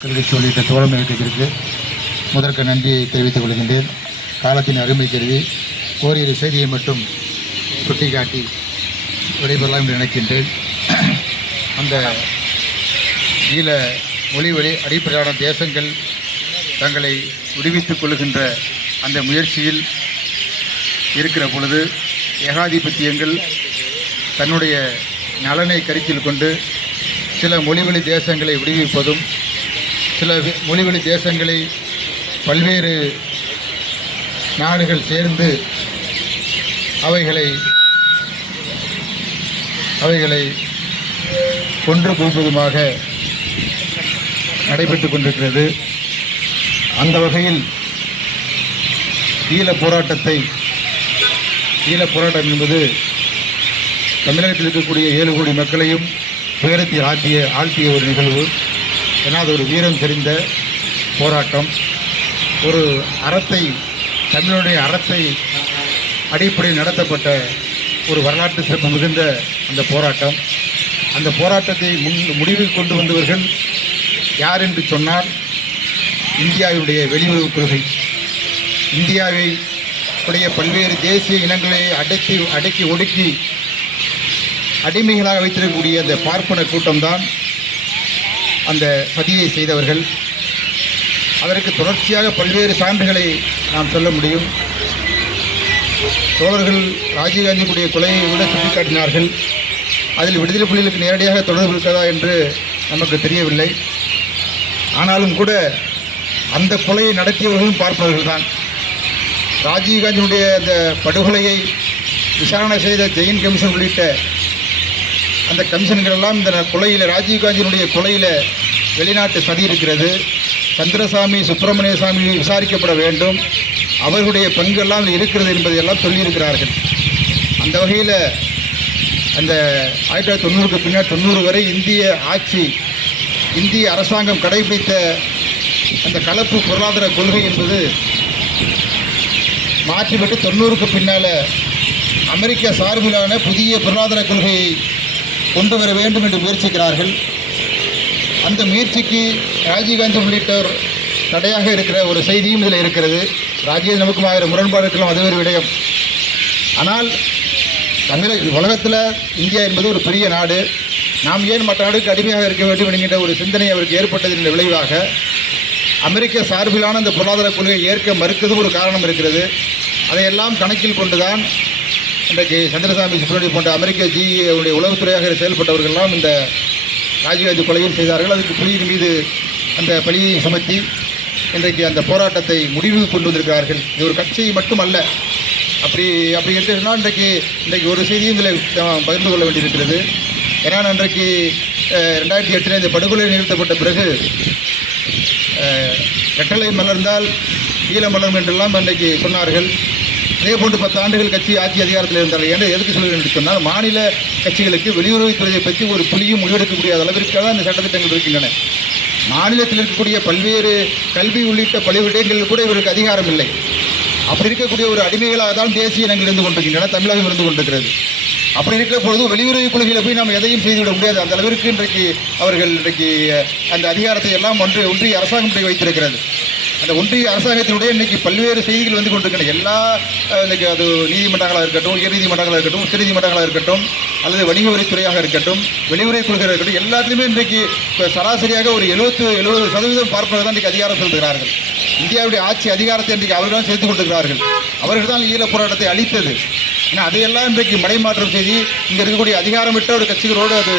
கல்வி உள்ளிட்ட தோழமை இயக்கத்திற்கு முதற்கு நன்றியை தெரிவித்துக் கொள்கின்றேன். காலத்தின் அருமை கருதி ஓரிரு செய்தியை மட்டும் சுட்டிக்காட்டி விடைபெறலாம் என்று நினைக்கின்றேன். அந்த ஈழ மொழி வழி அடிப்படையான தேசங்கள் தங்களை விடுவித்துக் கொள்கின்ற அந்த முயற்சியில் இருக்கிற பொழுது ஏகாதிபத்தியங்கள் தன்னுடைய நலனை கருத்தில் கொண்டு சில மொழிவழி தேசங்களை விடுவிப்பதும் சில மொழிவழி தேசங்களை பல்வேறு நாடுகள் சேர்ந்து அவைகளை அவைகளை கொன்று கூப்பதுமாக நடைபெற்று கொண்டிருக்கிறது. அந்த வகையில் ஈழ போராட்டத்தை ஈழ போராட்டம் என்பது தமிழகத்தில் இருக்கக்கூடிய ஏழு கோடி மக்களையும் துயரத்தில் ஆழ்த்திய ஆழ்த்திய ஒரு நிகழ்வு. ஏன்னா அது ஒரு வீரம் தெரிந்த போராட்டம். ஒரு அறத்தை தமிழனுடைய அறத்தை அடிப்படையில் நடத்தப்பட்ட ஒரு வரலாற்று சிறப்பு மிகுந்த அந்த போராட்டம். அந்த போராட்டத்தை முன் முடிவில் கொண்டு வந்தவர்கள் யார் என்று சொன்னால் இந்தியாவினுடைய வெளியுறவு கொள்கை. இந்தியாவை உடைய பல்வேறு தேசிய இனங்களை அடக்கி அடக்கி ஒடுக்கி அடிமைகளாக வைத்திருக்கக்கூடிய அந்த பார்ப்பன கூட்டம்தான் அந்த சதியை செய்தவர்கள் அதற்கு தொடர்ச்சியாக பல்வேறு சான்றுகளை நாம் சொல்ல முடியும். தோழர்கள் ராஜீவ்காந்தியுடைய கொலையை கூட சுட்டிக்காட்டினார்கள். அதில் விடுதலை புலிகளுக்கு நேரடியாக தொடர்பு இருக்கிறதா என்று நமக்கு தெரியவில்லை. ஆனாலும் கூட அந்த கொலையை நடத்தியவர்களும் பார்ப்பவர்கள் தான் ராஜீவ்காந்தியினுடைய அந்த படுகொலையை விசாரணை செய்த ஜெயின் கமிஷன் உள்ளிட்ட அந்த கமிஷன்கள் எல்லாம் இந்த கொலையில் ராஜீவ்காந்தியினுடைய கொலையில் வெளிநாட்டு சதி இருக்கிறது. சந்திரசாமி சுப்பிரமணிய சாமி விசாரிக்கப்பட வேண்டும். அவர்களுடைய பங்கெல்லாம் இருக்கிறது என்பதையெல்லாம் சொல்லியிருக்கிறார்கள். அந்த வகையில் அந்த ஆயிரத்தி தொள்ளாயிரத்தி தொண்ணூறுக்கு பின்னர் தொண்ணூறு வரை இந்திய ஆட்சி இந்திய அரசாங்கம் கடைபிடித்த அந்த கலப்பு பொருளாதார கொள்கை என்பது மாற்றிவிட்டு தொண்ணூறுக்கு பின்னால் அமெரிக்க சார்பிலான புதிய பொருளாதார கொள்கையை கொண்டு வர வேண்டும் என்று முயற்சிக்கிறார்கள். அந்த முயற்சிக்கு ராஜீவ்காந்தி உள்ளிட்டோர் தடையாக இருக்கிற ஒரு செய்தியும் இதில் இருக்கிறது. ராஜீவ் நமக்கும் ஆயிரம் முரண்பாடுகளும் அது ஒரு விடயம். ஆனால் தமிழக உலகத்தில் இந்தியா என்பது ஒரு பெரிய நாடு. நாம் ஏன் மற்ற நாடுக்கு அடிமையாக இருக்க வேண்டும் என்கின்ற ஒரு சிந்தனை அவருக்கு ஏற்பட்டதின் விளைவாக அமெரிக்க சார்பிலான அந்த பொருளாதார கொள்கையை ஏற்க மறுக்கிறது ஒரு காரணம் இருக்கிறது. அதையெல்லாம் கணக்கில் கொண்டுதான் இன்றைக்கு சந்திரசாமி சுப்பிரமணியம் போன்ற அமெரிக்க ஜிஏவுடைய உளவுத்துறையாக செயல்பட்டவர்கள்லாம் இந்த ராஜீவ்காந்தி கொலையும் செய்தார்கள். அதுக்கு புலியின் மீது அந்த பழியை சுமத்தி இன்றைக்கு அந்த போராட்டத்தை முடிவுக்கு கொண்டு வந்திருக்கிறார்கள். இது ஒரு கட்சி மட்டுமல்ல. அப்படி அப்படி என்று இன்றைக்கு இன்றைக்கு ஒரு செய்தியும் இதில் பகிர்ந்து கொள்ள வேண்டியிருக்கிறது. ஏன்னா இன்றைக்கு ரெண்டாயிரத்தி எட்டில் இந்த படுகொலை நிறுத்தப்பட்ட பிறகு கட்டளை மலர்ந்தால் ஈழ மலரும் என்றெல்லாம் அன்றைக்கு சொன்னார்கள். அதே போன்று பத்து ஆண்டுகள் கட்சி ஆட்சி அதிகாரத்தில் இருந்தார்கள் என்று எதுக்கு சொல்கிறேன் என்று சொன்னால் மாநில கட்சிகளுக்கு வெளியுறவுத்துறையை பற்றி ஒரு புலியும் முடிவெடுக்க முடியாத அளவிற்கு தான் இந்த சட்டத்திட்டங்கள் இருக்கின்றன. மாநிலத்தில் இருக்கக்கூடிய பல்வேறு கல்வி உள்ளிட்ட பல விடயங்களில் கூட இவருக்கு அதிகாரம் இல்லை. அப்படி இருக்கக்கூடிய ஒரு அடிமைகளாக தான் தேசிய இனங்கள் இருந்து கொண்டிருக்கின்றன தமிழகம் இருந்து கொண்டிருக்கிறது. அப்படி இருக்கிற பொழுது வெளியுறவு கொள்கையில் போய் நாம் எதையும் செய்துவிட முடியாது. அந்த அளவிற்கு இன்றைக்கு அவர்கள் இன்றைக்கு அந்த அதிகாரத்தை எல்லாம் ஒன்று ஒன்றிய அரசாங்கம் வைத்திருக்கிறது. அந்த ஒன்றிய அரசாங்கத்தினுடைய இன்னைக்கு பல்வேறு செய்திகள் வந்து கொண்டிருக்கின்றன. எல்லா இன்னைக்கு அது நீதிமன்றங்களாக இருக்கட்டும் உயர்நீதிமன்றங்களாக இருக்கட்டும் உச்சநீதிமன்றங்களாக இருக்கட்டும் அல்லது வணிக வரித்துறையாக இருக்கட்டும் வெளியுறவு கொள்கையாக இருக்கட்டும் எல்லாத்துலேயுமே இன்றைக்கு இப்போ சராசரியாக ஒரு எழுபத்து எழுபது சதவீதம் பார்ப்பவர்கள் தான் இன்றைக்கு அதிகாரம் செலுத்துகிறார்கள் இந்தியாவுடைய ஆட்சி அதிகாரத்தை இன்றைக்கு அவர்கள் தான் செலுத்திக் கொண்டிருக்கிறார்கள். அவர்கள் தான் ஈழப் போராட்டத்தை அளித்தது ஏன்னா அதையெல்லாம் இன்றைக்கு மடைமாற்றம் செய்து இங்கே இருக்கக்கூடிய அதிகாரமிட்ட ஒரு கட்சிகளோடு அது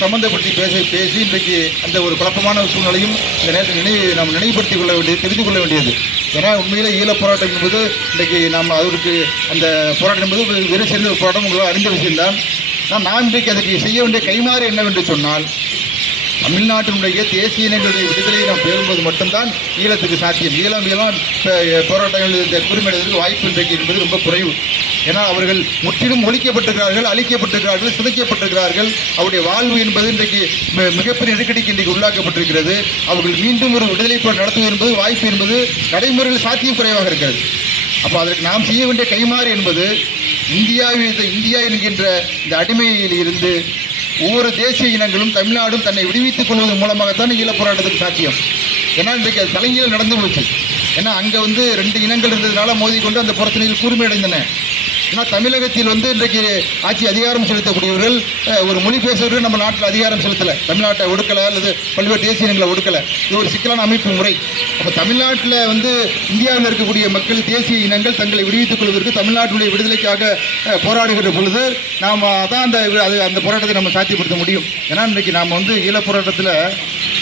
சம்பந்தப்படுத்தி பேச பேசி இன்றைக்கு அந்த ஒரு குழப்பமான சூழ்நிலையும் இந்த நேரத்தில் நினைவு நாம் நினைவுபடுத்திக் கொள்ள வேண்டியது தெரிந்து கொள்ள வேண்டியது. ஏன்னா உண்மையில் ஈழப் போராட்டம் என்பது இன்றைக்கு நாம் அதற்கு அந்த போராட்டம் என்பது ஒரு வெறும் சேர்ந்த ஒரு போராட்டம் உங்களால் அறிந்த விஷயம்தான் ஆனால் நாம் இன்றைக்கு அதற்கு செய்ய வேண்டிய கைமாறு என்னவென்று சொன்னால் தமிழ்நாட்டினுடைய தேசிய இனங்களுடைய விடுதலையை நாம் பெறும்போது மட்டும்தான் ஈழத்துக்கு சாத்தியம். ஈழம் ஈழம் போராட்டங்கள் இந்த குறிப்பிடுவதற்கு வாய்ப்பு இன்றைக்கு என்பது ரொம்ப குறைவு. ஏன்னா அவர்கள் முற்றிலும் ஒழிக்கப்பட்டிருக்கிறார்கள் அழிக்கப்பட்டிருக்கிறார்கள் சிதைக்கப்பட்டிருக்கிறார்கள். அவருடைய வாழ்வு என்பது இன்றைக்கு மிகப்பெரிய நெருக்கடிக்கு இன்றைக்கு உள்ளாக்கப்பட்டிருக்கிறது. அவர்கள் மீண்டும் ஒரு விடுதலை போர் நடத்துவது என்பது வாய்ப்பு என்பது நடைமுறையில் சாத்தியம் குறைவாக இருக்கிறது. அப்போ அதற்கு நாம் செய்ய வேண்டிய கைமாறு என்பது இந்தியாவில் இந்த இந்தியா என்கின்ற இந்த அடிமையில் இருந்து ஒவ்வொரு தேசிய இனங்களும் தமிழ்நாடும் தன்னை விடுவித்துக் கொள்வதன் மூலமாகத்தான் ஈழப் போராட்டத்துக்கு சாத்தியம். ஏன்னா இன்றைக்கு அது தலைமையில் நடந்து போச்சு. ஏன்னா அங்கே வந்து ரெண்டு இனங்கள் இருந்ததுனால மோதிக்கொண்டு அந்த பிரச்சனையில் கூர்மையடைந்தன. ஏன்னா தமிழகத்தில் வந்து இன்றைக்கு ஆட்சி அதிகாரம் செலுத்தக்கூடியவர்கள் ஒரு மொழி பேசுகிறவர்கள் நம்ம நாட்டில் அதிகாரம் செலுத்தலை. தமிழ்நாட்டை ஒடுக்கலை அல்லது பல்வேறு தேசிய இனங்களை ஒடுக்கலை. இது ஒரு சிக்கலான அமைப்பு முறை. அப்போ தமிழ்நாட்டில் வந்து இந்தியாவில் இருக்கக்கூடிய மக்கள் தேசிய இனங்கள் தங்களை விடுவித்துக் கொள்வதற்கு தமிழ்நாட்டுடைய விடுதலைக்காக அஹ், போராடுகிற பொழுது நாம் அதான் அந்த அது அந்த போராட்டத்தை நம்ம சாத்தியப்படுத்த முடியும். ஏன்னா இன்றைக்கு நாம் வந்து ஈழப் போராட்டத்தில்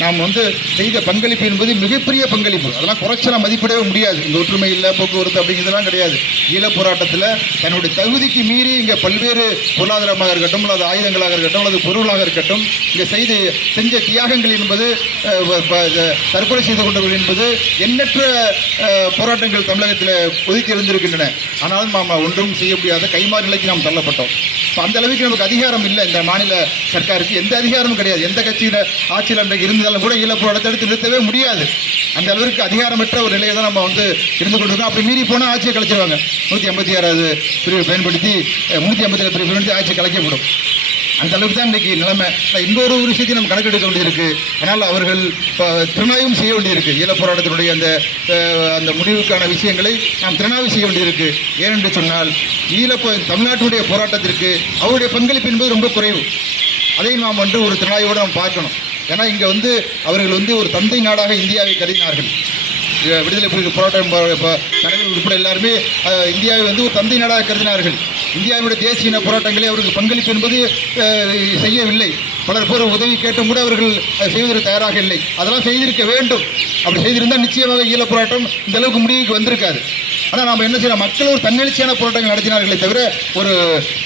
நாம் வந்து செய்த பங்களிப்பு என்பது மிகப்பெரிய பங்களிப்பு. அதெல்லாம் குறைச்சலாம் மதிப்பிடவே முடியாது. இங்கே ஒற்றுமை இல்லை போக்குவரத்து அப்படிங்கிறதுலாம் கிடையாது. ஈழப் போராட்டத்தில் தன்னுடைய தகுதிக்கு மீறி இங்கே பல்வேறு பொருளாதாரமாக இருக்கட்டும் அல்லது ஆயுதங்களாக இருக்கட்டும் அல்லது பொருளாக இருக்கட்டும் இங்கே செய்து செஞ்ச தியாகங்கள் என்பது தற்கொலை செய்து கொண்டவர்கள் என்பது எண்ணற்ற போராட்டங்கள் தமிழகத்தில் ஒதுக்கி இருந்திருக்கின்றன. ஆனாலும் நாம் ஒன்றும் செய்ய முடியாத கைமாறு நிலைக்கு நாம் தள்ளப்பட்டோம். இப்போ அந்த அளவுக்கு நமக்கு அதிகாரம் இல்லை. இந்த மாநில சர்க்காருக்கு எந்த அதிகாரமும் கிடையாது. எந்த கட்சியில் ஆட்சியில் அன்றைக்கு இருந்தாலும் கூட இழப்பு அடுத்தடுத்து நிறுத்தவே முடியாது. அந்த அளவிற்கு அதிகாரமற்ற ஒரு நிலையை தான் நம்ம வந்து இருந்து கொண்டிருக்கோம். அப்படி மீறி போனால் ஆட்சியை கலைச்சிருவாங்க. நூற்றி ஐம்பத்தி ஆறாவது பிரிவு பயன்படுத்தி முந்நூற்றி ஐம்பத்தி ஏழு பிரிவு பயன்படுத்தி ஆட்சியை கலைக்கப்படும் அந்த அளவுக்கு தான் இன்றைக்கி நிலைமை. இன்னொரு ஒரு விஷயத்தையும் நம்ம கணக்கெடுக்க வேண்டியிருக்கு. அதனால் அவர்கள் இப்போ திறனாய்வும் செய்ய வேண்டியிருக்கு. ஈழப் போராட்டத்தினுடைய அந்த அந்த முடிவுக்கான விஷயங்களை நாம் திறனாய்வு செய்ய வேண்டியிருக்கு. ஏனென்று சொன்னால் ஈழப்ப தமிழ்நாட்டுடைய போராட்டத்திற்கு அவருடைய பங்களிப்பு என்பது ரொம்ப குறைவு. அதையும் நாம் வந்து ஒரு திறனாய்வோடு நாம் பார்க்கணும். ஏன்னா இங்கே வந்து அவர்கள் வந்து ஒரு தந்தை நாடாக இந்தியாவை கருதினார்கள். விடுதலை புலிகள் போராட்டம் தலைவர் உட்பட எல்லாருமே இந்தியாவை வந்து ஒரு தந்தை நாடாக கருதினார்கள். இந்தியாவுடைய தேசிய இன போராட்டங்களை அவருக்கு பங்களிப்பு என்பது செய்யவில்லை. பலர் பேர் உதவி கேட்டும் கூட அவர்கள் செய்வதற்கு தயாராக இல்லை. அதெல்லாம் செய்திருக்க வேண்டும். அப்படி செய்திருந்தால் நிச்சயமாக ஈழப் போராட்டம் இந்த அளவுக்கு முடிவுக்கு வந்திருக்காது. ஆனால் நாம் என்ன செய்யலாம் மக்கள் ஒரு தன்னெழுச்சியான போராட்டங்கள் நடத்தினார்களே தவிர ஒரு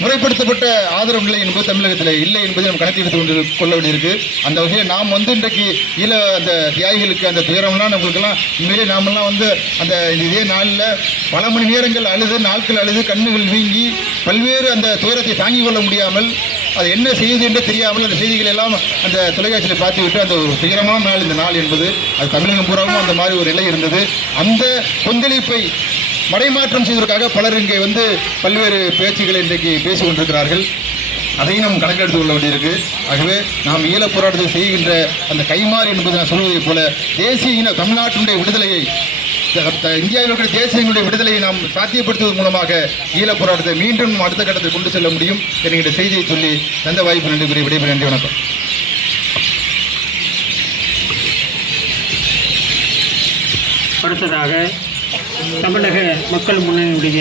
முறைப்படுத்தப்பட்ட ஆதரவு நிலை என்பது தமிழகத்தில் இல்லை என்பதை நம்ம கணக்கில் எடுத்து கொண்டு கொள்ள வேண்டியிருக்கு. அந்த வகையில் நாம் வந்து இன்றைக்கு ஈழ அந்த தியாகிகளுக்கு அந்த துயரம்லாம் நம்மளுக்கெல்லாம் உண்மையிலே நாமெல்லாம் வந்து அந்த இதே நாளில் பல மணி நேரங்கள் அழுது நாட்கள் அழுது கண்ணுகள் வீங்கி பல்வேறு அந்த துயரத்தை தாங்கிக் கொள்ள முடியாமல் அது என்ன செய்யுது என்று தெரியாமல் அந்த செய்திகள் எல்லாம் அந்த தொலைக்காட்சியில் பார்த்துவிட்டு அந்த ஒரு துயரமான நாள் இந்த நாள் என்பது அது தமிழகம் பூராவும் அந்த மாதிரி ஒரு நிலை இருந்தது. அந்த கொந்தளிப்பை மடைமாற்றம் செய்வதற்காக பலர் இங்கே வந்து பல்வேறு பேச்சுகளை இன்றைக்கு பேசிக் கொண்டிருக்கிறார்கள் அதையும் நாம் கணக்கெடுத்துக் கொள்ள வேண்டியிருக்கு. ஆகவே நாம் ஈழப் போராட்டத்தை செய்கின்ற அந்த கைமாறு என்பது நான் சொல்வதைப் போல தேசிய இன தமிழ்நாட்டினுடைய விடுதலையை இந்தியாவில் இருக்கிற தேசியங்களுடைய விடுதலையை நாம் சாத்தியப்படுத்துவதன் மூலமாக ஈழப் போராட்டத்தை மீண்டும் அடுத்த கட்டத்தில் கொண்டு செல்ல முடியும் என்கிற செய்தியை சொல்லி தந்த வாய்ப்பு நன்றி கூறி விடைபெற நன்றி வணக்கம். அடுத்ததாக தமிழக மக்கள் முன்னணியுடைய